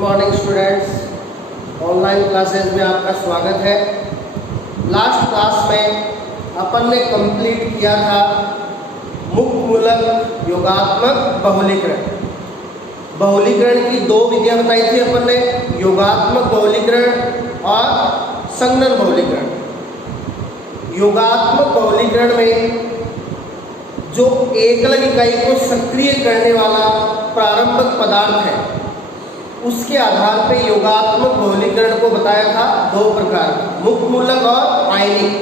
Morning students, online classes में आपका स्वागत है। लास्ट क्लास में अपन ने कंप्लीट किया था मुक्तमूलक योगात्मक बहुलीकरण। बहुलीकरण की दो विधियां बताई थी अपन ने, योगात्मक बहुलीकरण और संघनन बहुलीकरण। योगात्मक बहुलीकरण में जो एकल इकाई को सक्रिय करने वाला प्रारंभिक पदार्थ है, उसके आधार पर योगात्मक बहुलीकरण को बताया था दो प्रकार, मुक्तमूलक और आयनिक।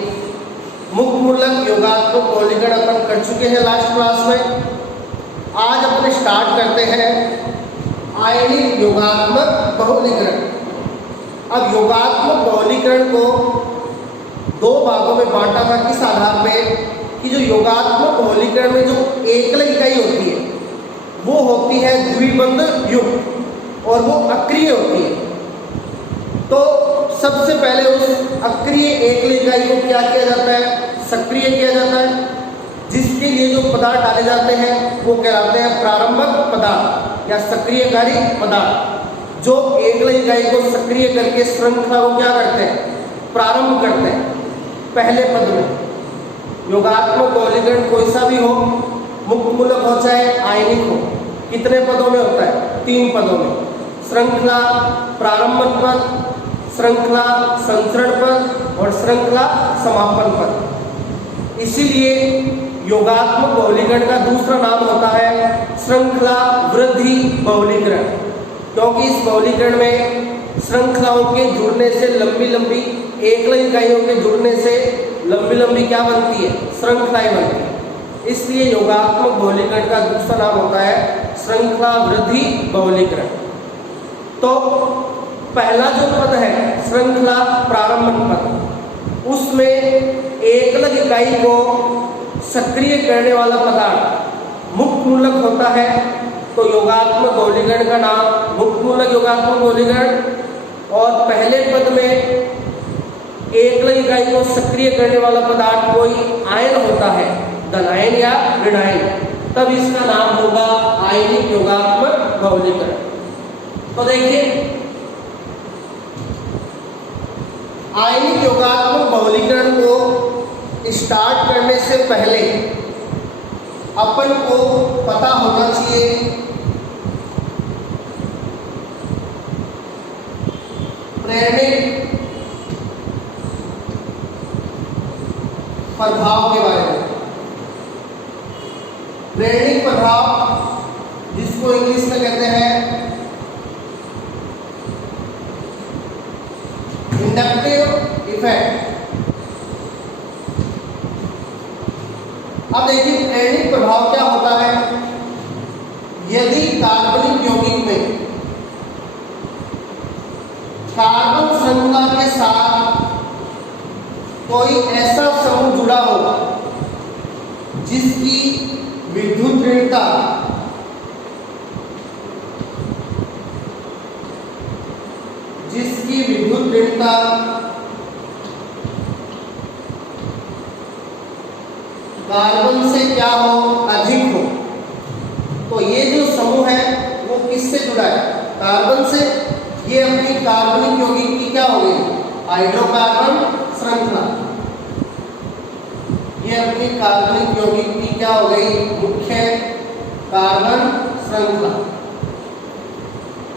मुक्तमूलक योगात्मक बहुलीकरण अपन कर चुके हैं लास्ट क्लास में। आज अपन स्टार्ट करते हैं आयनिक योगात्मक बहुलीकरण। अब योगात्मक बहुलीकरण को दो भागों में बांटा था, किस आधार पे कि जो योगात्मक बहुलीकरण में जो एकल इकाई होती है वो होती है द्विबंध युक्त और वो अक्रिय होती है। तो सबसे पहले उस अक्रिय एकल इकाई को क्या किया जाता है, सक्रिय किया जाता है, जिसके लिए जो पदार्थ डाले जाते हैं वो कहलाते हैं प्रारंभिक पदार्थ या सक्रियकारी पदार्थ। जो एकल इकाई को सक्रिय करके श्रृंखला को क्या करते हैं, प्रारंभ करते हैं। पहले पद में योगात्मक बहुलीकरण कोई सा भी हो, मुक्तमूलक हो चाहे आयनिक हो, कितने पदों में होता है, 3 पदों में। श्रृंखला प्रारंभन पद, श्रृंखला संचरण पद और श्रृंखला समापन पद। इसीलिए योगात्मक बहुलीकरण का दूसरा नाम होता है श्रृंखला वृद्धि बहुलीकरण, क्योंकि इस बहुलीकरण में श्रृंखलाओं के जुड़ने से लंबी एकल इकाइयों के जुड़ने से लंबी क्या बनती है, श्रृंखलाएं बनती है। इसलिए योगात्मक बहुलीकरण का दूसरा नाम होता है श्रृंखला वृद्धि बहुलीकरण। तो पहला जो पद है श्रृंखला प्रारंभक पद, उसमें एकल इकाई को सक्रिय करने वाला पदार्थ मुक्तमूलक होता है। तो योगात्मक बहुलीकरण का नाम मुक्तमूलक योगात्मक बहुलीकरण। और पहले पद में एकल इकाई को सक्रिय करने वाला पदार्थ कोई आयन होता है, धनायन या ऋणायन, तब इसका नाम होगा आयनिक योगात्मक बहुलीकरण। तो देखिए, आयनिक योगात्मक बहुलीकरण को स्टार्ट करने से पहले अपन को पता होना चाहिए प्रेरणिक प्रभाव के बारे में। प्रेरणिक प्रभाव जिसको इंग्लिश में कहते हैं इंडक्टिव इफेक्ट। अब देखिए प्रेरणिक प्रभाव क्या होता है। यदि कार्बनिक यौगिक में कार्बन श्रृंखला के साथ कोई ऐसा समूह जुड़ा हो जिसकी विद्युत ऋणता कार्बन से क्या हो, अधिक हो, तो ये जो समूह है वो किससे जुड़ा है, कार्बन से। ये अपनी कार्बनिक यौगिक की क्या हो गई, हाइड्रोकार्बन श्रृंखला। ये अपनी कार्बनिक यौगिक की क्या हो गई, मुख्य कार्बन श्रृंखला।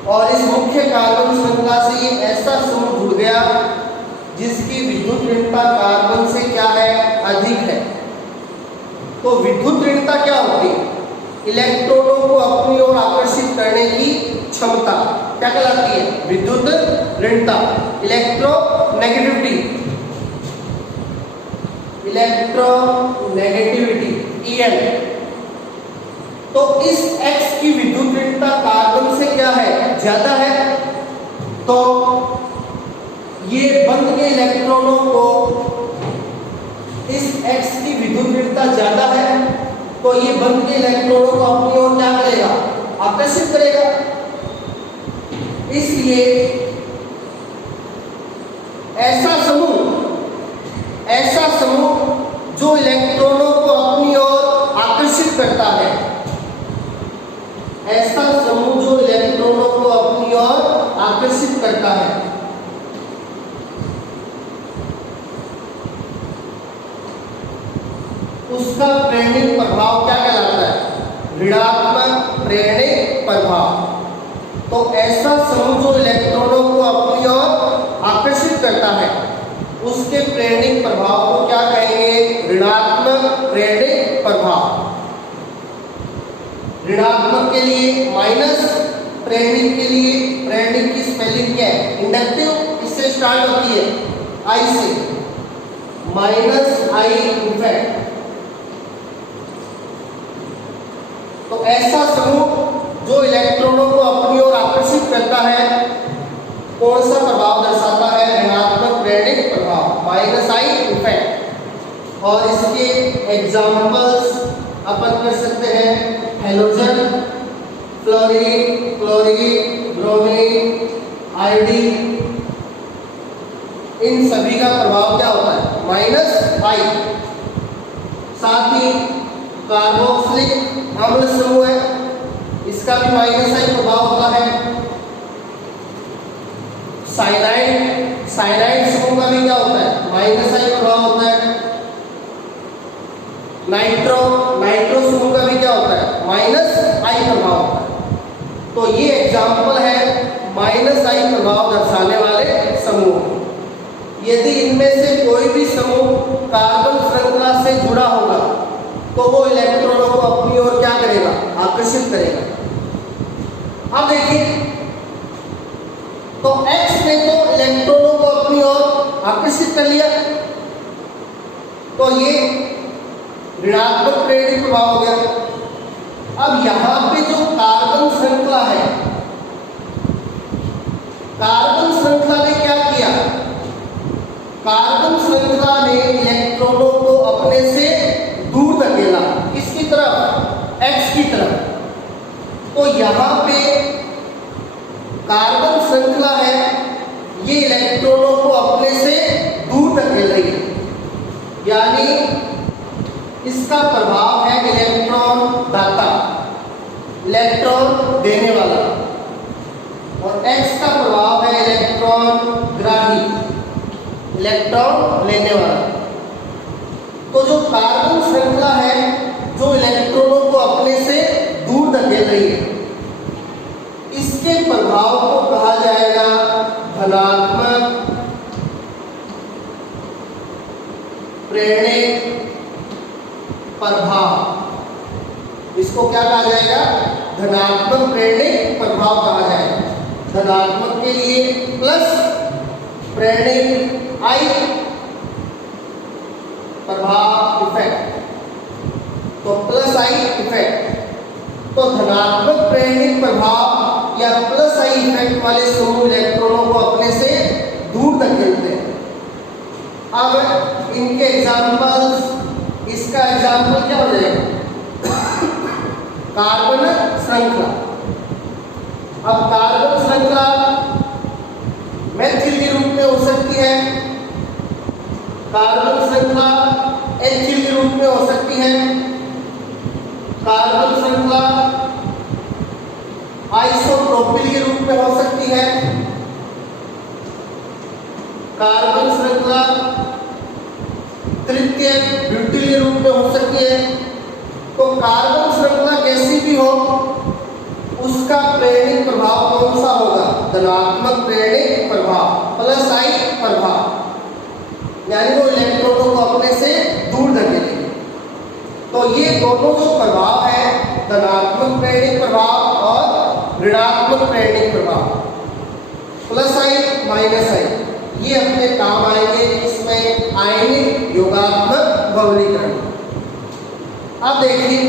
और इस मुख्य कार्बन श्रृंखला से ये ऐसा समूह जुड़ गया जिसकी विद्युत ऋणता कार्बन से क्या है, अधिक है। तो विद्युत ऋणता क्या होती है, इलेक्ट्रॉनों को अपनी ओर आकर्षित करने की क्षमता क्या कहलाती है, विद्युत ऋणता। Electronegativity EN। तो इस X की विद्युत ऋणता कार्बन से क्या है, ज्यादा है। तो ये बंध के इलेक्ट्रॉनों को, इस X की विद्युत ऋणता ज्यादा है तो ये बंध के इलेक्ट्रॉनों को अपनी ओर क्या करेगा, आकर्षित करेगा। इसलिए ऐसा समूह जो इलेक्ट्रॉनों को अपनी ओर आकर्षित करता है, ऐसा समूह जो इलेक्ट्रॉनों को अपनी ओर उसका प्रेरणिक प्रभाव क्या कहलाता है? ऋणात्मक प्रेरणिक प्रभाव। तो ऐसा समूह जो इलेक्ट्रॉनों को अपनी ओर आकर्षित करता है उसके प्रेरणिक प्रभाव को क्या कहेंगे? ऋणात्मक प्रेरणिक प्रभाव। ऋणात्मक के लिए माइनस, प्रेरणिक के लिए, प्रेरणिक की स्पेलिंग क्या है? इंडक्टिव, इससे स्टार्ट होती है आई से, माइनस आई इफेक्ट। तो ऐसा समूह जो इलेक्ट्रॉनों को अपनी ओर आकर्षित करता है कौन सा प्रभाव दर्शाता है? ऋणात्मक प्रेरणिक प्रभाव, माइनस आई इफेक्ट। और इसके एग्जाम्पल्स अपन कर सकते हैं halogen, fluorine, chlorine, bromine, iodine, इन सभी का प्रभाव क्या होता है? Minus I. साथ ही कार्बोक्सिलिक अम्ल समूह है, इसका भी माइनस आई प्रभाव होता है। साइनाइड, साइनाइड समूह का भी क्या होता है? माइनस आई प्रभाव होता है। नाइट्रो, नाइट्रो समूह का भी क्या होता है? माइनस आई प्रभाव होता है। तो ये एग्जाम्पल है माइनस आई प्रभाव दर्शाने वाले समूह। यदि इनमें से कोई भी समूह कार्बन श्रृंखला से जुड़ा होगा तो वो इलेक्ट्रॉनों को अपनी ओर क्या करेगा? आकर्षित करेगा। अब देखिए, तो X ने तो इलेक्ट्रॉनों को अपनी ओर आकर्षित कर लिया, तो ये ऋणात्मक प्रेरणिक प्रभाव हो गया। अब यहां पे जो कार्बन श्रृंखला है, कार्बन श्रृंखला ने क्या किया? कार्बन श्रृंखला ने इलेक्ट्रॉनों को अपने से दूर धकेला, किसकी तरफ? X की तरफ। तो यहां पे कार्बन श्रृंखला है, ये इलेक्ट्रॉनों को अपने से दूर धकेल रही है, यानी इसका प्रभाव है इलेक्ट्रॉन दाता, इलेक्ट्रॉन देने वाला, और X का प्रभाव है इलेक्ट्रॉन ग्राही, इलेक्ट्रॉन लेने वाला। तो जो कार्बन श्रृंखला है जो इलेक्ट्रॉनों को अपने से दूर धकेल रही है, इसके प्रभाव को कहा जाएगा धनात्मक प्रेरणिक प्रभाव। इसको क्या कहा जाएगा? धनात्मक प्रेरणिक प्रभाव कहा जाएगा। धनात्मक के लिए प्लस, प्रेरणिक आई प्रभाव इफेक्ट, तो प्लस आई इफेक्ट। तो धनात्मक प्रेरणिक प्रभाव या प्लस आई इफेक्ट वाले समूह इलेक्ट्रॉनों को अपने से दूर धकेलते हैं। अब इनके एग्जाम्पल्स, इसका एग्जाम्पल क्या हो जाएगा? कार्बन श्रृंखला। अब कार्बन श्रृंखला मेथिल के रूप में हो सकती है, कार्बन श्रृंखला एथिल के रूप में हो सकती है, कार्बन श्रृंखला आइसोप्रोपिल के रूप में हो सकती है, कार्बन श्रृंखला तृतीय ब्यूटिल के रूप में हो सकती है। तो कार्बन श्रृंखला कैसी भी हो, उसका प्रेरणिक प्रभाव कौन सा होगा? धनात्मक प्रेरणिक प्रभाव, प्लस आई प्रभाव, यानी वो इलेक्ट्रॉनों को अपने से दूर धकेलेगी। तो ये दोनों जो प्रभाव है, धनात्मक प्रेरणिक प्रभाव और ऋणात्मक प्रेरणिक प्रभाव, प्लस आई माइनस आई, ये अपने काम आएंगे इसमें आयनिक योगात्मक बहुलीकरण। अब देखिए,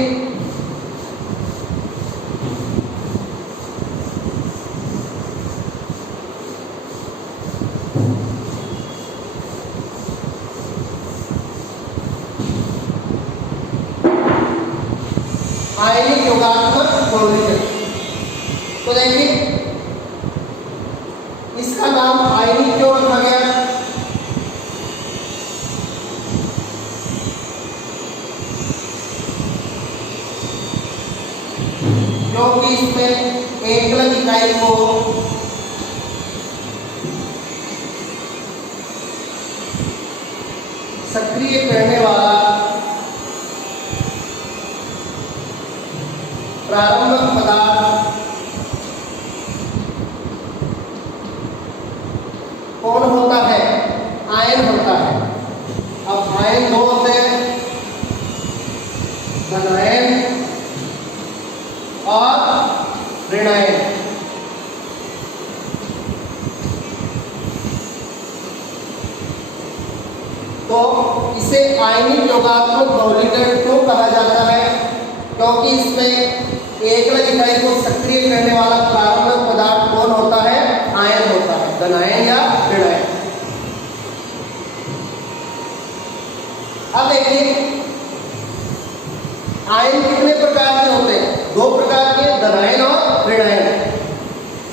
आयनिक योगात्मक बहुलीकरण। तो देखिए, इसका नाम आयनिक क्यों रखा गया? क्योंकि इसमें एकल इकाई को सक्रिय करने वाला प्रारंभिक पदार्थ कौन होता है? आयन होता है। अब आयन दो होते हैं, धनायन और ऋणायन। तो इसे आयनिक योगात्मक बहुलीकरण क्यों कहा जाता है? क्योंकि इसमें एकल इकाई को सक्रिय करने वाला प्रारंभिक पदार्थ कौन होता है? आयन होता है, धनायन या ऋणायन। अब देखिए आयन कितने प्रकार के होते हैं? दो प्रकार के, धनायन और ऋणायन।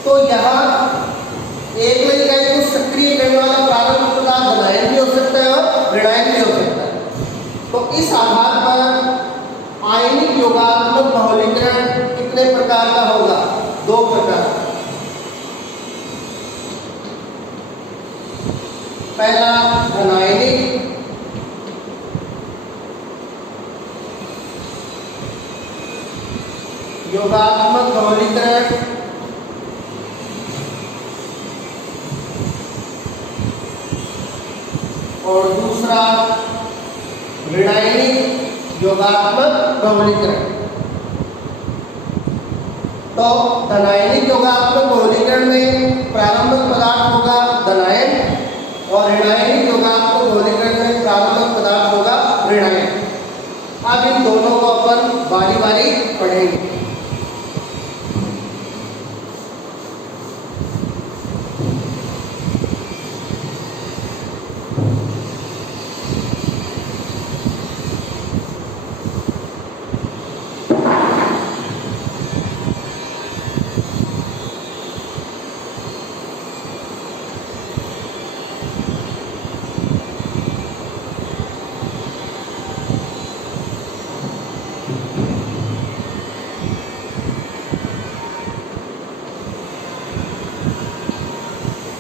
तो यहाँ एकल इकाई को सक्रिय करने वाला प्रारंभिक पदार्थ धनायन भी हो सकता है और ऋणायन भी हो सकता है। तो इस आधार पर आयनिक योगात्मक बहुलीकरण कितने प्रकार का होगा? दो प्रकार। पहला धनायनिक योगात्मक बहुलीकरण और दूसरा ऋणायनिक योगात्मक बहुलीकरण। तो धनायनिक योगात्मक बहुलीकरण में प्रारंभिक पदार्थ होगा धनायन और ऋणायनिक योगात्मक बहुलीकरण में प्रारंभिक पदार्थ होगा ऋणायन। अब इन दोनों को अपन बारी बारी पढ़ेंगे।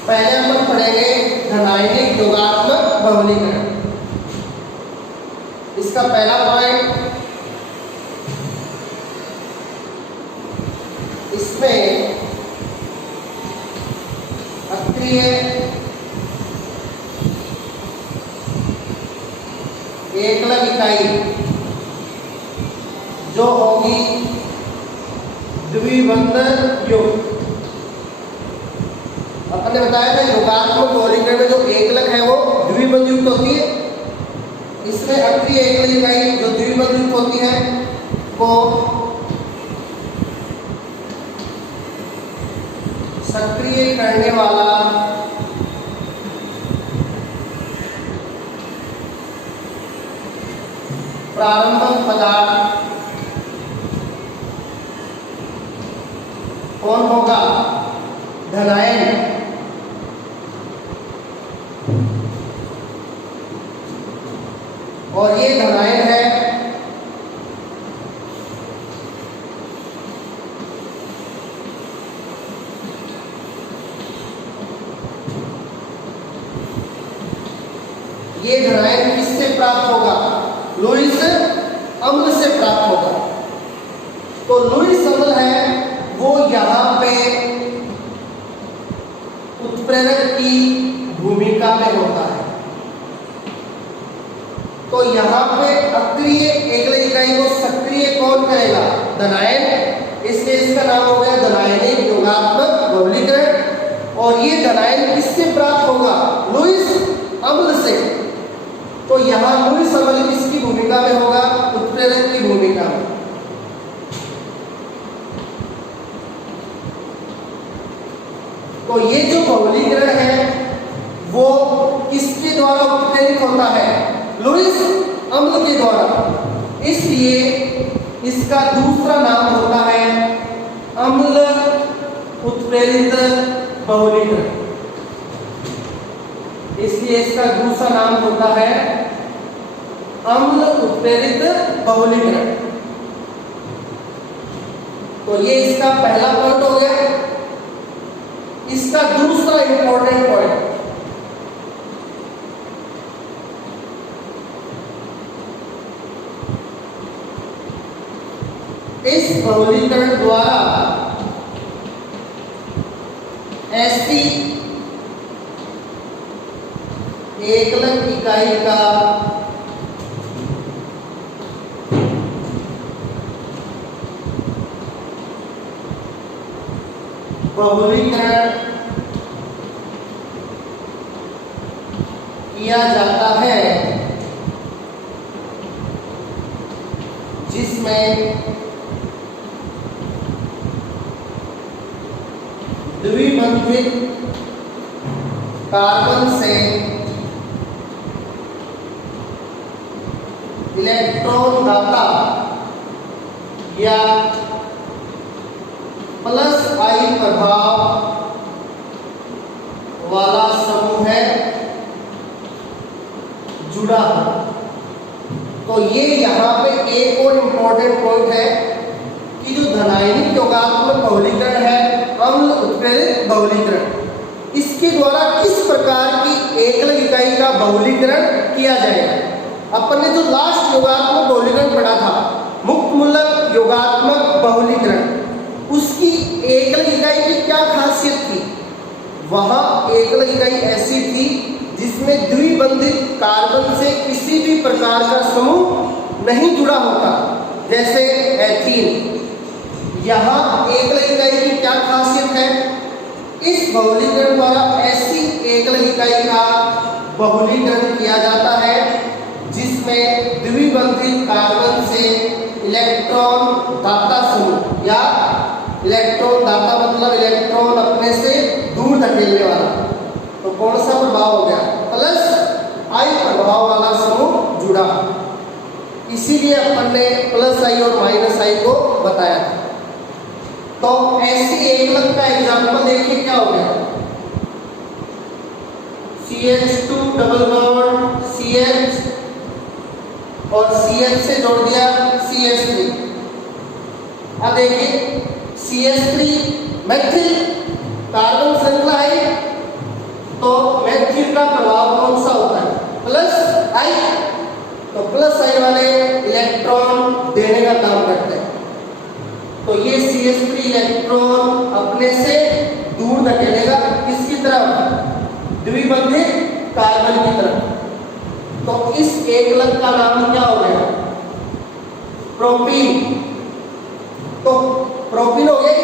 पहले हम पढ़ेंगे धनायनिक योगात्मक बहुलीकरण। इसका पहला पॉइंट, इसमें अक्रिय एकल इकाई जो होगी द्विबंधन युक्त। अपने बताया था योगात्मक बहुलीकरण में जो एकलक है वो द्विबंध युक्त होती है। इसमें अक्रिय एकल इकाई जो द्विबंध युक्त होती है को सक्रिय करने वाला प्रारंभिक पदार्थ कौन होगा? धनायन। और ये धनायन है ये धनायन किससे प्राप्त होगा? लुईस अम्ल से प्राप्त होगा। तो लुईस अम्ल है वो यहाँ पे उत्प्रेरक की भूमिका में होता है। तो यहाँ पे अक्रिय एकल इकाई को सक्रिय कौन करेगा? धनायन। इसलिए इसका नाम हो गया धनायनिक योगात्मक बहुलीकरण। और ये धनायन किससे प्राप्त होगा? लुईस अम्ल से। तो यहाँ लुईस अम्ल किसकी भूमिका में होगा? उत्प्रेरक की भूमिका में। तो ये जो बहुलीकरण है वो किसके द्वारा उत्प्रेरित होता है? लुईस अम्ल के द्वारा। इसलिए इसका दूसरा नाम होता है अम्ल उत्प्रेरित बहुलीकरण। इसलिए इसका दूसरा नाम होता है अम्ल उत्प्रेरित बहुलीकरण। तो ये इसका पहला पॉइंट हो गया। इसका दूसरा इंपॉर्टेंट पॉइंट, इस बहुलीकरण द्वारा ऐसी एकलक इकाई का बहुलीकरण किया जाता है जिसमें द्विबंधित कार्बन से इलेक्ट्रॉन दाता या प्लस आई प्रभाव वाला समूह है जुड़ा। तो ये यहाँ पे एक और इम्पोर्टेंट पॉइंट है कि जो धनायनिक योगात्मक बहुलीकरण है, अम्ल उत्प्रेरित बहुलीकरण, इसके द्वारा किस प्रकार की एकल इकाई का बहुलीकरण किया जाएगा। अपन ने जो लास्ट योगात्मक बहुलीकरण पढ़ा था, मुक्त मूलक योगात्मक बहुलीकरण, उसकी एकल इकाई की क्या खासियत थी? वहां एकल इकाई ऐसी थी जिसमें द्विबंधित कार्बन से किसी भी प्रकार का समूह नहीं जुड़ा होता, जैसे एथीन। यहाँ एकल इकाई की क्या खासियत है? इस बहुलीकरण द्वारा ऐसी एकल इकाई का बहुलीकरण किया जाता है जिसमें द्विबंधित कार्बन से इलेक्ट्रॉन दाता समूह, या इलेक्ट्रॉन दाता मतलब इलेक्ट्रॉन अपने से दूर धकेलने वाला, तो कौन सा प्रभाव हो गया? प्लस आई प्रभाव वाला समूह जुड़ा। इसीलिए अपन ने प्लस आई और माइनस आई को बताया था। तो ऐसी एकलक का एग्जाम्पल देखिए क्या हो गया। CH2 डबल बॉन्ड CH और CH से जोड़ दिया CH3। अब देखिए CH3 मैथिल कार्बन श्रृंखला है, तो मैथिल का प्रभाव कौन सा होता है? प्लस आई। तो प्लस आई वाले इलेक्ट्रॉन देने का काम करते हैं। तो ये CH3 इलेक्ट्रॉन अपने से दूर धकेलेगा किसकी तरफ? द्विबंधित कार्बन की तरफ। तो इस एकलक का नाम क्या हो गया? प्रोपीन। तो प्रोपीन हो गए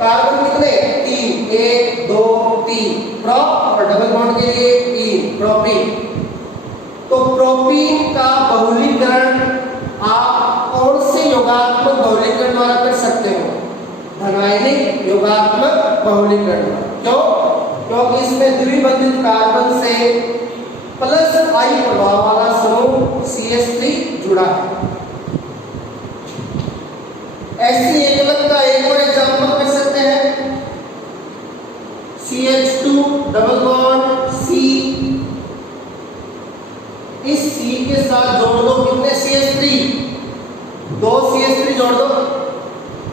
कार्बन कितने? 3, 1 2 3 प्रोप और डबल बॉन्ड के लिए 3 प्रोपीन। तो प्रोपीन का बहुलीकरण आप कौन से योगात्मक बहुलीकरण द्वारा कर सकते हो? धनायनिक योगात्मक बहुलीकरण। क्यों? क्योंकि इसमें द्विबंधित कार्बन से प्लस आई प्रभाव वाला समूह CH3 जुड़ा है। ऐसी एकलक का एक और एग्जाम्पल कर सकते हैं। CH2 डबल बॉन्ड C, इस C के साथ जोड़ दो कितने CH3? 2 CH3 जोड़ दो।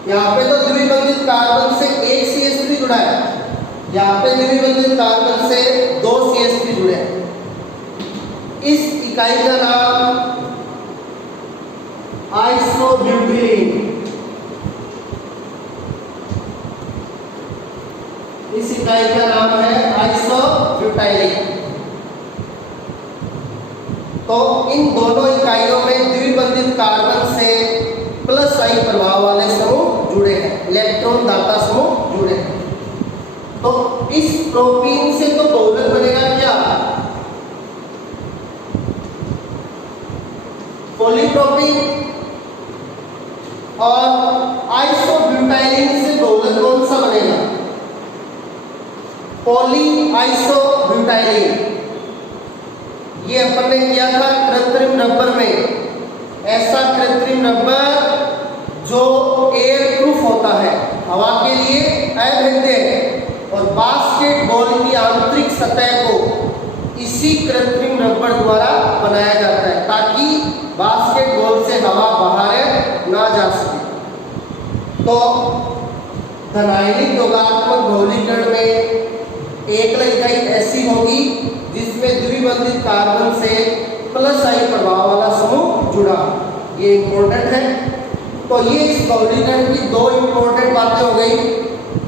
यहाँ पे तो द्विबंधित कार्बन से एक CH3 जुड़ा है, यहाँ पे द्विबंधित कार्बन से 2 CH3 जुड़े हैं। इस इकाई का नाम आइसोब्यूटिलीन। इस इकाई का नाम है आइसोब्यूटाइलीन। तो इन दोनों इकाइयों में द्विबंधित कार्बन से प्लस आई प्रभाव वाले समूह जुड़े हैं, इलेक्ट्रॉन दाता समूह जुड़े हैं। तो इस प्रोपीन से तो बहुलक बनेगा क्या? पॉलीप्रोपीन। और आइसोब्यूटाइलीन से बहुलक कौन सा बनेगा? पॉली आइसोब्यूटाइलीन। ये अपन ने किया था कृत्रिम रबर में। ऐसा कृत्रिम रबर जो एयर प्रूफ होता है, हवा के लिए अभेद्य है, और बास्केटबॉल की आंतरिक सतह को इसी कृत्रिम रबर द्वारा बनाया जाता है ताकि बास्केटबॉल से हवा बाहर ना जा सके। तो धनायनिक योगात्मक बहुलीकरण में एकल इकाई ऐसी होगी जिसमें द्विबंधित कार्बन से प्लस आई प्रभाव वाला समूह जुड़ा। ये इंपॉर्टेंट है। तो ये इस बहुलीकरण की दो इंपॉर्टेंट बातें हो गई।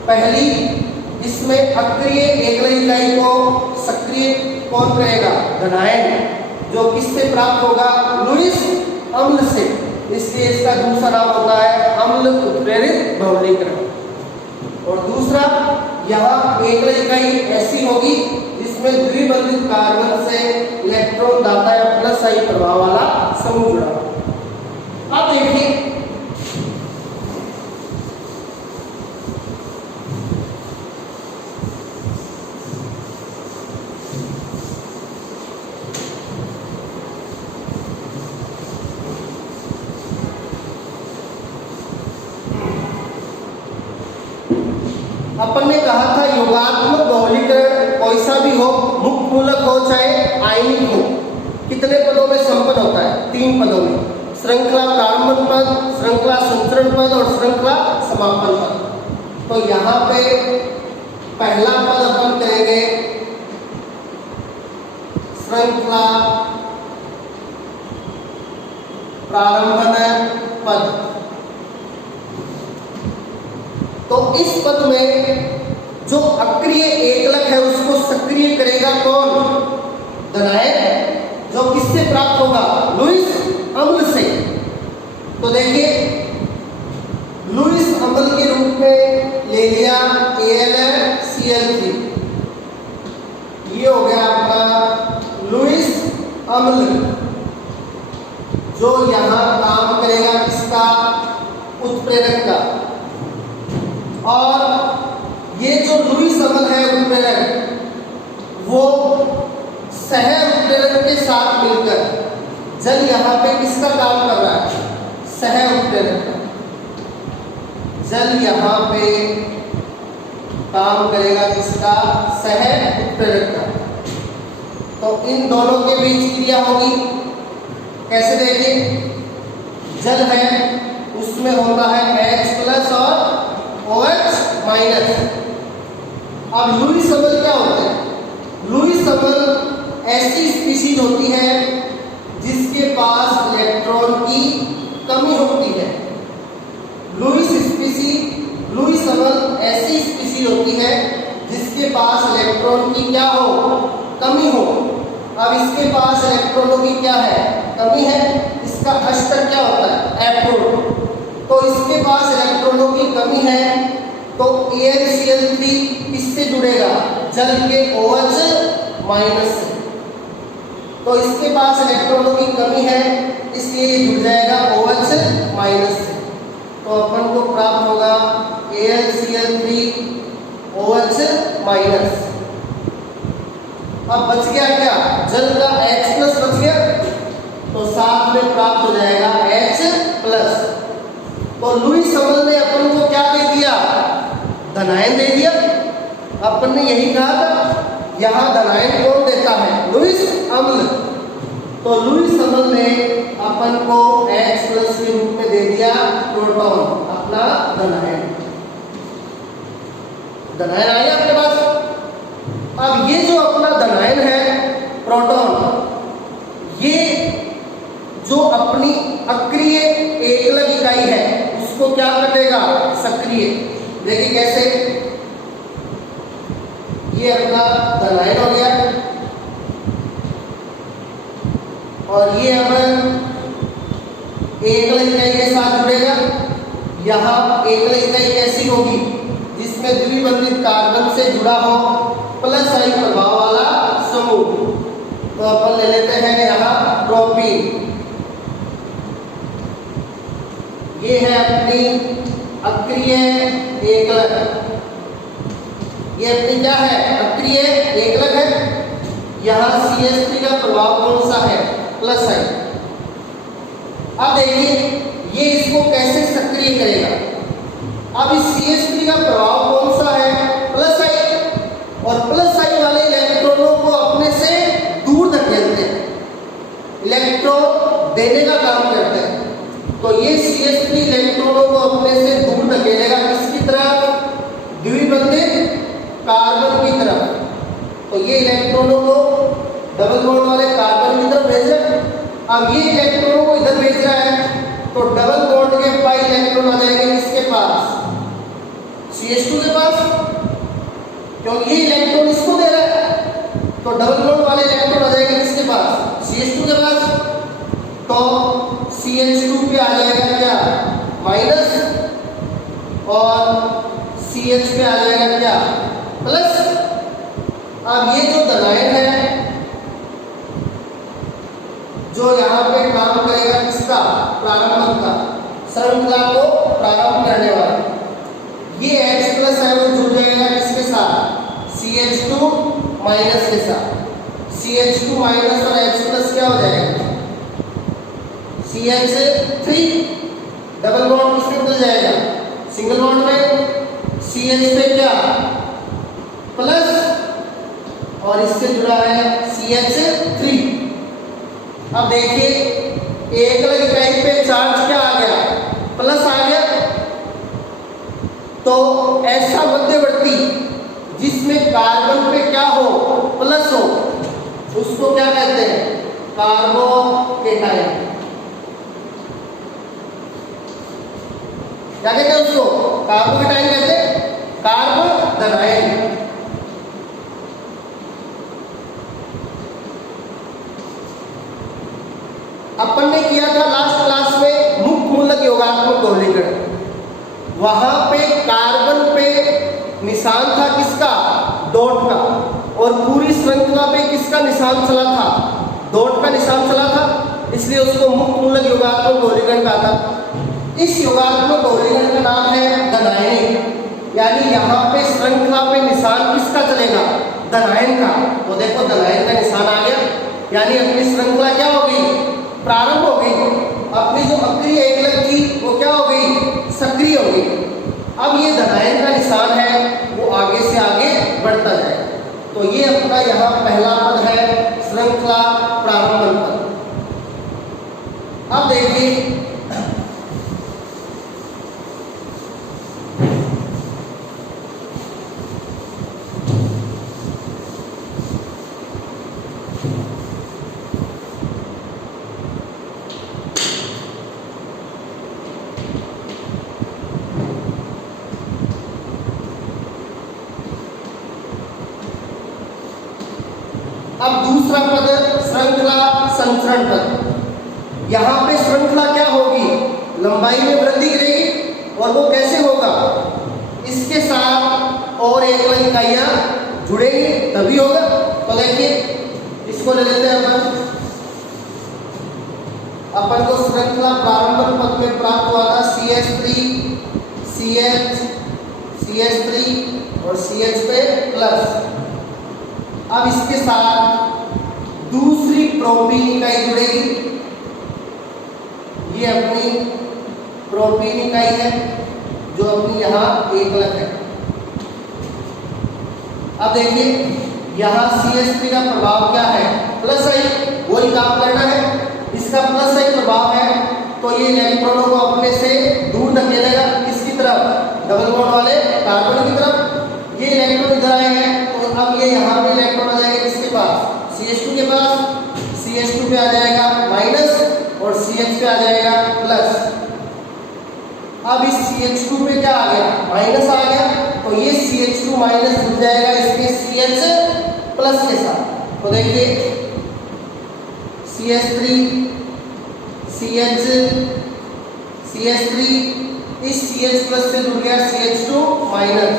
पहली, इसमें अक्रिय एकल इकाई को सक्रिय कौन करेगा? धनायन, जो किससे प्राप्त होगा? लुईस अम्ल से, इसलिए इसका दूसरा नाम होता है अम्ल उत्प्रेरित बहुलीकरण। और दूसरा, यहाँ एकल इकाई ऐसी होगी जिसमें द्विबंधित कार्बन से इलेक्ट्रॉन दाता या प्लस आई प्रभाव वाला समूह जुड़ा। अब देखिए अपन ने कहा था योगात्मक बहुलीकरण कोई सा भी हो, मुक्त मूलक हो चाहे आयनिक हो, कितने पदों में संपन्न होता है? 3 पदों में, श्रृंखला प्रारंभन पद, श्रृंखला संचरण पद और श्रृंखला समापन पद। तो यहाँ पे पहला पद अपन करेंगे श्रृंखला प्रारंभन पद। तो इस पद में जो अक्रिय एकलक है उसको सक्रिय करेगा कौन? धनायन, जो किससे प्राप्त होगा? लुईस अम्ल से। तो देखिए लुईस अम्ल के रूप में ले लिया AlCl3, ये हो गया आपका लुईस अम्ल, जो यहां काम करेगा किसका? उत्प्रेरक का। और ये जो लुईस अम्ल है उत्प्रेरक, वो सह उत्प्रेरक के साथ मिलकर जल यहाँ पे किसका काम कर रहा है? सह उत्प्रेरक का। जल यहाँ पे काम करेगा किसका? सह उत्प्रेरक का। तो इन दोनों के बीच क्रिया होगी, कैसे देखिए? जल है उसमें होता है H+ और OH-। अब लुईस अम्ल क्या होता है? लुईस अम्ल ऐसी स्पीशीज होती है जिसके पास इलेक्ट्रॉन की कमी होती है। लुईस अम्ल ऐसी स्पीशीज होती है जिसके पास इलेक्ट्रॉन की क्या हो? कमी हो। अब इसके पास इलेक्ट्रॉनों की क्या है? कमी है। इसका अष्टक क्या होता है? एप्रोड। तो इसके पास इलेक्ट्रॉनों की कमी है, तो AlCl3 किससे जुड़ेगा? जल के OH- से। तो इसके पास इलेक्ट्रॉनों की कमी है, इसलिए ये जुड़ जाएगा OH- से। तो अपन को प्राप्त होगा AlCl3 OH-। अब बच गया क्या? जल का H+ बच गया, तो साथ में प्राप्त हो जाएगा H+। तो लुईस अम्ल ने अपन को क्या दे दिया? धनायन दे दिया। अपन ने यही कहा था, यहाँ धनायन कौन देता है? लुईस अम्ल। तो लुईस अम्ल ने अपन को H+ के रूप में दे दिया प्रोटॉन, अपना धनायन। धनायन आ गया अपने पास। अब ये जो अपना धनायन है प्रोटॉन, ये जो अपनी अक्रिय एकलक इकाई है उसको क्या कर देगा? सक्रिय। देखिए कैसे? ये अपना धनायन हो गया और ये अब एकल इकाई के साथ जुड़ेगा। यहाँ एकल इकाई कैसी होगी? जिसमें द्विबंधित कार्बन से जुड़ा हो प्लस आई प्रभाव वाला समूह। तो अपन ले लेते हैं यहाँ प्रोपीन। ये है अपनी अक्रिय एकलक। ये अपनी क्या है? अक्रिय एकलक है। यहाँ CH3 का प्रभाव कौन सा है? प्लस है। अब देखिए ये इसको कैसे सक्रिय करेगा? अब इस CH3 का प्रभाव कौन सा है? प्लस आई। और प्लस आई वाले इलेक्ट्रॉनों को अपने से दूर धकेलते हैं, इलेक्ट्रॉन देने का काम करते हैं। तो ये CH3 इलेक्ट्रॉनों को अपने से दूर धकेलेगा किसकी तरफ? द्विबंधित कार्बन की तरफ। तो ये इलेक्ट्रॉनों को डबल बॉन्ड वाले कार्बन की तरफ भेज रहा है। अब ये इलेक्ट्रॉनों को इधर भेज रहा है, तो डबल बॉन्ड के पाई इलेक्ट्रॉन आ जाएंगे किसके पास? CH2 के पास, क्योंकि ये इलेक्ट्रॉन इसको दे रहा है। तो डबल बॉन्ड वाले इलेक्ट्रॉन आ जाएंगे किसके पास? CH2 के पास। तो CH2 पे आ जाएगा क्या? माइनस, और CH पे आ जाएगा क्या? प्लस। अब ये जो धनायन है जो यहाँ पे काम करेगा किसका? प्रारंभक का, श्रृंखला को प्रारंभ करने वाला, ये H प्लस है वो जुड़ जाएगा किसके साथ? CH2 माइनस के साथ। CH2 माइनस और H प्लस क्या हो जाएगा? CH3। डबल बॉन्ड किसमें बदल जाएगा? सिंगल बॉन्ड में। CH पे क्या? प्लस, और इससे जुड़ा है CH3। अब देखिए एक अलग इकाई पे चार्ज क्या आ गया? प्लस आ गया। तो ऐसा मध्यवर्ती जिसमें कार्बन पे क्या हो? प्लस हो, उसको क्या कहते हैं? कार्बोकेटायन। क्या कहते हैं उसको? कार्बोकेटायन कहते हैं, कार्बोधनायन। अपन ने किया था लास्ट क्लास में मुक्त मूलक योगात्मक बहुलीकरण। वहां पे कार्बन पे निशान था किसका? डॉट का, और पूरी श्रृंखला पे किसका निशान चला था? डॉट का निशान चला था, इसलिए उसको मुक्त मूलक योगात्मक बहुलीकरण कहा था। इस योगात्मक बहुलीकरण का नाम है धनायन, यानी यहाँ पे श्रृंखला पे निशान किसका चलेगा? धनायन का। तो देखो धनायन का निशान आ गया, यानी अपनी श्रृंखला क्या हो गई? प्रारंभ हो गई। अपनी जो अक्रिय एकलक थी वो क्या हो गई? सक्रिय हो गई। अब ये धनायन का निशान है वो आगे से आगे बढ़ता जाए। तो ये अपना यहाँ पहला पद है, श्रृंखला प्रारंभन पद। अब देखिए अब दूसरा पद श्रृंखला संचरण पद। यहाँ पे श्रृंखला क्या होगी? लंबाई में वृद्धि करेगी, और वो कैसे होगा? इसके साथ और एक इकाइयां जुड़ेंगी तभी होगा। तो देखिए इसको ले लेते हैं अपन को श्रृंखला प्रारंभक पद में प्राप्त हुआ था CH3, CH, CH3 और CH पे प्लस। अब इसके साथ दूसरी प्रोपीन इकाई जुड़ेगी। ये अपनी प्रोपीन इकाई है जो अपनी यहाँ एकलक है। अब देखिए यहाँ CH3 का प्रभाव क्या है? प्लस आई, वही काम करना है। इसका प्लस आई प्रभाव है तो ये इलेक्ट्रॉनों को अपने से दूर धकेलेगा। किसकी तरफ? डबल बॉन्ड वाले कार्बन की तरफ। ये इलेक्ट्रॉन इधर आए हैं तो अब ये यहाँ पे इलेक्ट्रॉन आ जाएगा किसके पास? CH2 के पास। CH2 पे आ जाएगा माइनस और CH पे आ जाएगा प्लस। अब इस CH2 पे क्या आ गया? माइनस आ गया, तो ये CH2 माइनस जुड़ जाएगा इसके CH प्लस के साथ। तो देखिए CH3, CH, CH3, इस CH प्लस से जुड़ गया CH2 माइनस,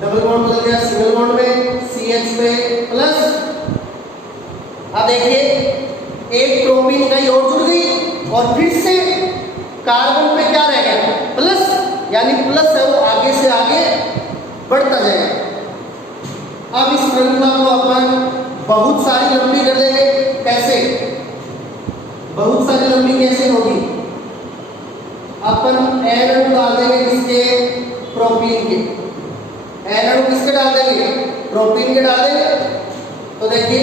डबल बॉन्ड बदल गया सिंगल बॉन्ड में, CH पे प्लस। अब देखिए एक प्रोपीन इकाई और जुड़ गई और फिर से कार्बन पे क्या रह गया? प्लस, यानी प्लस है वो आगे से आगे बढ़ता जाएगा। अब इस श्रृंखला को अपन बहुत सारी लंबी कर देंगे। कैसे? बहुत सारी लंबी कैसे होगी? अपन N अणु डाल देंगे किसके? प्रोपीन के। N अणु किसके डाल देंगे? प्रोपीन के डाल देंगे। तो देखिए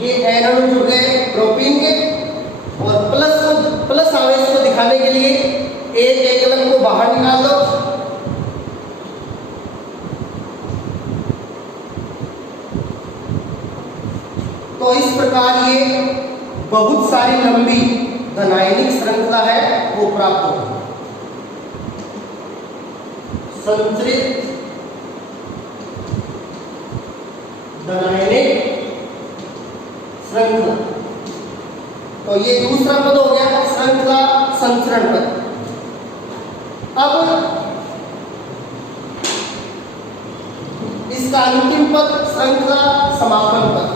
ये N अणु जुड़ गए प्रोपीन के, और प्लस आवेश को दिखाने के लिए एक एकलक को बाहर निकाल दो इस प्रकार ये बहुत सारी लंबी धनायनिक श्रृंखला है वो प्राप्त होगी। संचरित धनायनिक श्रृंखला, तो ये दूसरा पद हो गया श्रृंखला संचरण पद। अब इसका अंतिम पद श्रृंखला समापन पद।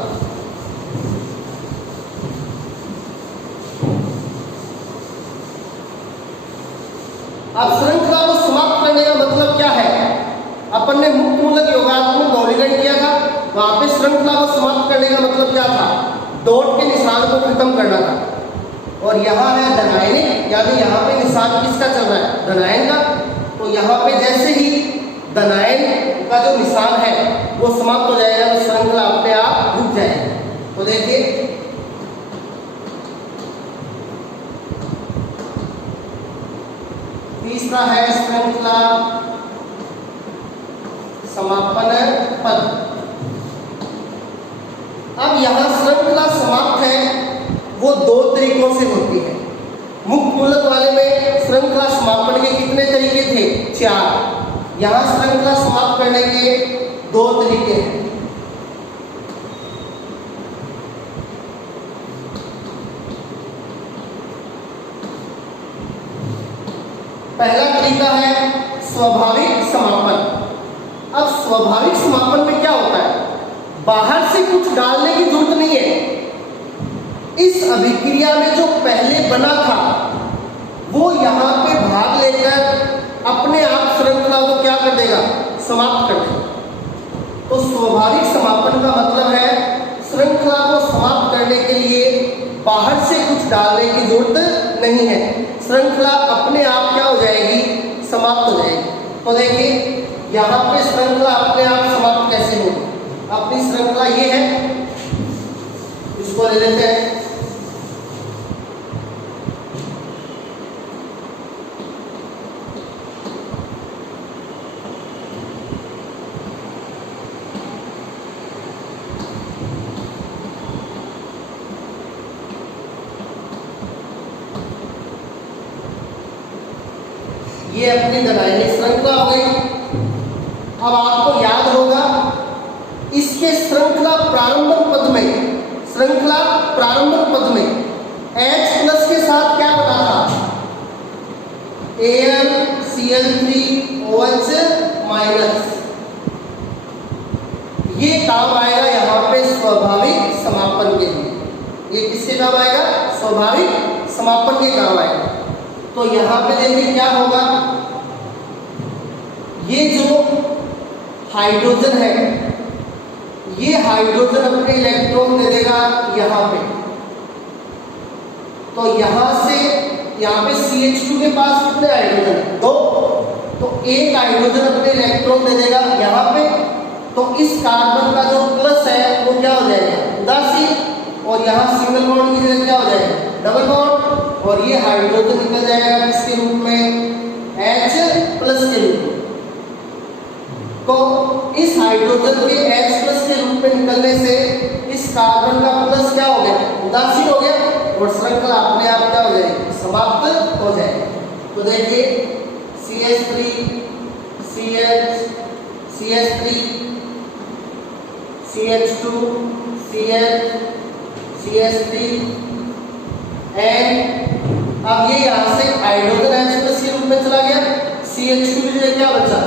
अब श्रृंखला को समाप्त करने का मतलब क्या है? अपन ने मुक्त मूलक योगात्मक बहुलीकरण किया था, वहां पे श्रृंखला को समाप्त करने का मतलब क्या था? डॉट के निशान को खत्म करना था। और यहाँ है धनायनिक, यानी यहाँ पे निशान किसका चल रहा है? धनायन का। तो यहाँ पे जैसे ही धनायन का जो निशान है वो समाप्त हो जाएगा तो श्रृंखला अपने आप रुक जाएगी। तो देखिए तीसरा है श्रृंखला समापन पद। अब यहां श्रृंखला समाप्त है वो दो तरीकों से होती है। मुक्त मूलक वाले में श्रृंखला समापन के कितने तरीके थे? 4। यहां श्रृंखला समाप्त करने के 2 तरीके हैं। पहला तरीका है स्वाभाविक समापन। अब स्वाभाविक समापन में क्या होता है? बाहर से कुछ डालने की जरूरत नहीं है। इस अभिक्रिया में जो पहले बना था वो यहाँ पे भाग लेकर अपने आप श्रृंखला को क्या कर देगा? समाप्त कर देगा। तो स्वाभाविक समापन का मतलब है श्रृंखला को समाप्त करने के लिए बाहर से कुछ डालने की जरूरत नहीं है। श्रृंखला अपने आप क्या हो जाएगी? समाप्त हो जाएगी। तो देखिए यहाँ पे श्रृंखला अपने आप समाप्त कैसे होगी? अपनी श्रृंखला ये है, इसको ले लेते हैं। ये अपनी धनायनिक श्रृंखला हो गई। अब आपको याद होगा इसके श्रृंखला प्रारंभक पद में H+ के साथ क्या बना था? AlCl3OH-। ये काम आएगा यहाँ पे स्वाभाविक समापन के लिए। ये किसके काम आएगा? स्वाभाविक समापन के काम आएगा। तो यहाँ पे देखिए क्या होगा? ये जो हाइड्रोजन है ये हाइड्रोजन अपने इलेक्ट्रॉन दे देगा यहाँ पे। तो यहाँ से यहाँ पे CH2 के पास कितने हाइड्रोजन है? 2। तो एक हाइड्रोजन अपने इलेक्ट्रॉन दे देगा यहाँ पे। तो इस कार्बन का जो प्लस है वो क्या हो जाएगा? उदासीन। और यहाँ सिंगल बॉन्ड की जगह क्या हो जाएगा? Double bond. और ये हाइड्रोजन निकल जाएगा किसके रूप में? H+ के रूप में। तो इस हाइड्रोजन के H+ के रूप में निकलने से इस कार्बन का प्लस क्या हो गया? उदासीन हो गया। और श्रृंखला अपने आप क्या हो जाएगी? समाप्त हो जाएगी। तो देखिए CH3 CH CH3 CH2 CH CH3 and अब ये यहाँ से हाइड्रोजन H+ के रूप में चला गया। CH2 की जगह क्या बचा?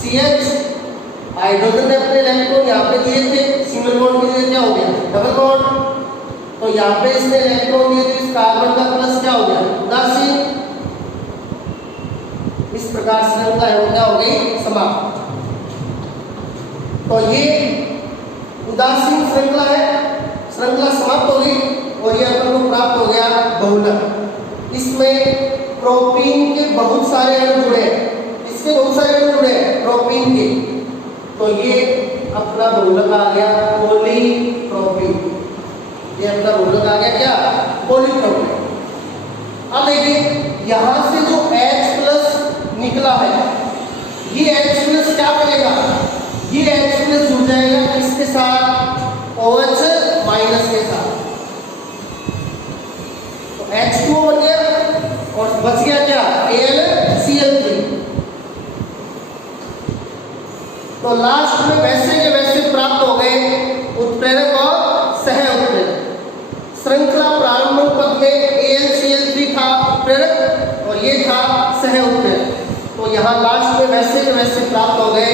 CH। हाइड्रोजन ने अपने इलेक्ट्रॉन यहाँ पे दिए थे, सिंगल बॉन्ड की जगह क्या हो गया? Double bond. तो यहाँ पे इसने इलेक्ट्रॉन दिए थे, इस कार्बन का प्लस क्या हो गया? उदासीन। इस प्रकार श्रृंखला है क्या हो गई? समाप्त। तो ये उदासीन श्रृंखला है, श्रृंखला समाप्त हो गई। और ये अपन को प्राप्त हो गया बहुलक। इसमें प्रोपीन के बहुत सारे अणु जुड़े हैं, इसके बहुत सारे अणु जुड़े हैं प्रोपीन के। तो ये अपना बहुलक आ गया पॉलीप्रोपीन। ये अपना बहुलक आ गया क्या? पॉलीप्रोपीन। अब देखिए यहाँ से जो H+ निकला है ये H+ क्या करेगा? ये H+ जुड़ जाएगा इसके साथ OH- के तो लास्ट में वैसे के वैसे प्राप्त हो गए उत्प्रेरक और सह उत्प्रेरक। श्रृंखला प्रारंभ पद में AlCl3 था उत्प्रेरक और ये था सह उत्प्रेरक। तो यहाँ लास्ट में वैसे के वैसे प्राप्त हो गए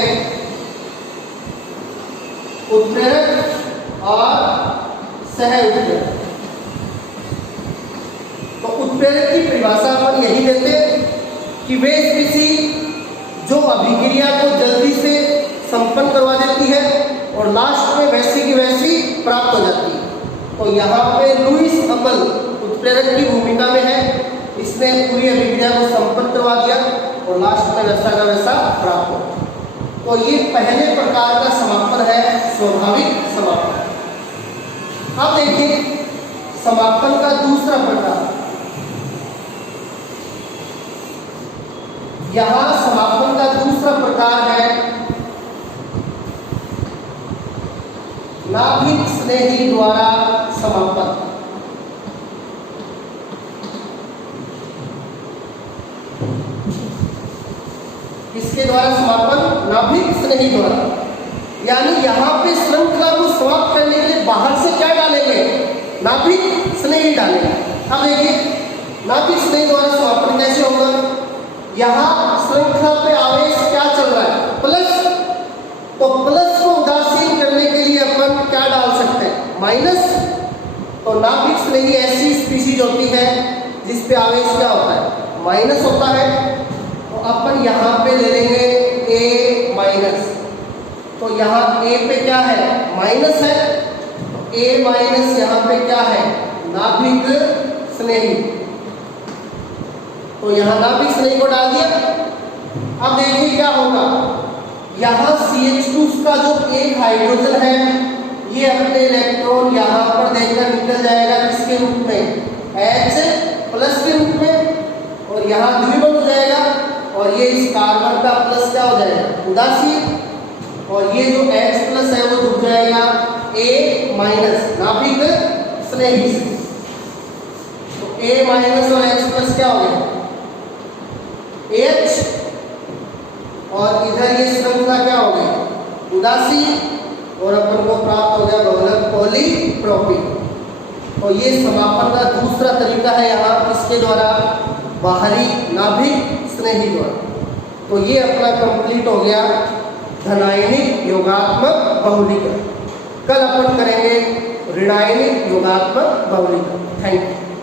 उत्प्रेरक और सह उत्प्रेरक। तो उत्प्रेरक की परिभाषा अपन यही देते कि वे स्पीसी जो अभिक्रिया को जल्दी से संपन्न करवा देती है और लास्ट में वैसी की वैसी प्राप्त हो जाती है। तो यहाँ पे लुईस अमल उत्प्रेरक की भूमिका में है, इसने पूरी अभिक्रिया को संपन्न करवा दिया और लास्ट में वैसा का वैसा प्राप्त हो। तो ये पहले प्रकार का समापन है, स्वाभाविक समापन। अब देखिए समापन का दूसरा प्रकार। यहां समापन का दूसरा प्रकार है नाभिक स्नेही द्वारा समापन। किसके द्वारा समापन? नाभिक स्नेही द्वारा। यानी यहां पे श्रृंखला को समाप्त करने के लिए बाहर से क्या डालेंगे? नाभिक स्नेही डालेंगे। अब देखिए नाभिक स्नेही द्वारा समापन कैसे होगा? यहाँ श्रृंखला पे आवेश क्या चल रहा है? प्लस। तो प्लस को उदासीन करने के लिए अपन क्या डाल सकते हैं? माइनस। तो नाभिक स्नेही ऐसी स्पीशीज होती है जिस पे आवेश क्या होता है? माइनस होता है। तो अपन यहाँ पे ले लेंगे A माइनस। तो यहाँ A पे क्या है? माइनस है। तो A माइनस यहाँ पे क्या है? नाभिक स्नेही। तो यहाँ नाभिक स्नेही को डाल दिया। अब देखिए क्या होगा, यहाँ CH2 का जो एक हाइड्रोजन है ये अपने इलेक्ट्रॉन यहाँ पर देकर निकल जाएगा किसके रूप में? H प्लस के रूप में। और यहाँ द्विबंध हो जाएगा और ये इस कार्बन का प्लस क्या हो जाएगा? उदासीन। और ये जो H प्लस है वो जुड़ जाएगा A माइनस नाभिक स्नेही से। तो A माइनस और H प्लस क्या हो गया? H। और इधर ये श्रृंखला क्या हो गई? उदासीन। और अपन को प्राप्त हो गया बहुलक पॉलीप्रोपिन। तो ये समापन का दूसरा तरीका है यहाँ किसके द्वारा? बाहरी नाभिक स्नेही द्वारा। तो ये अपना कंप्लीट हो गया धनायनिक योगात्मक बहुलीकरण। कल अपन करेंगे ऋणायनिक योगात्मक बहुलीकरण। Thank you.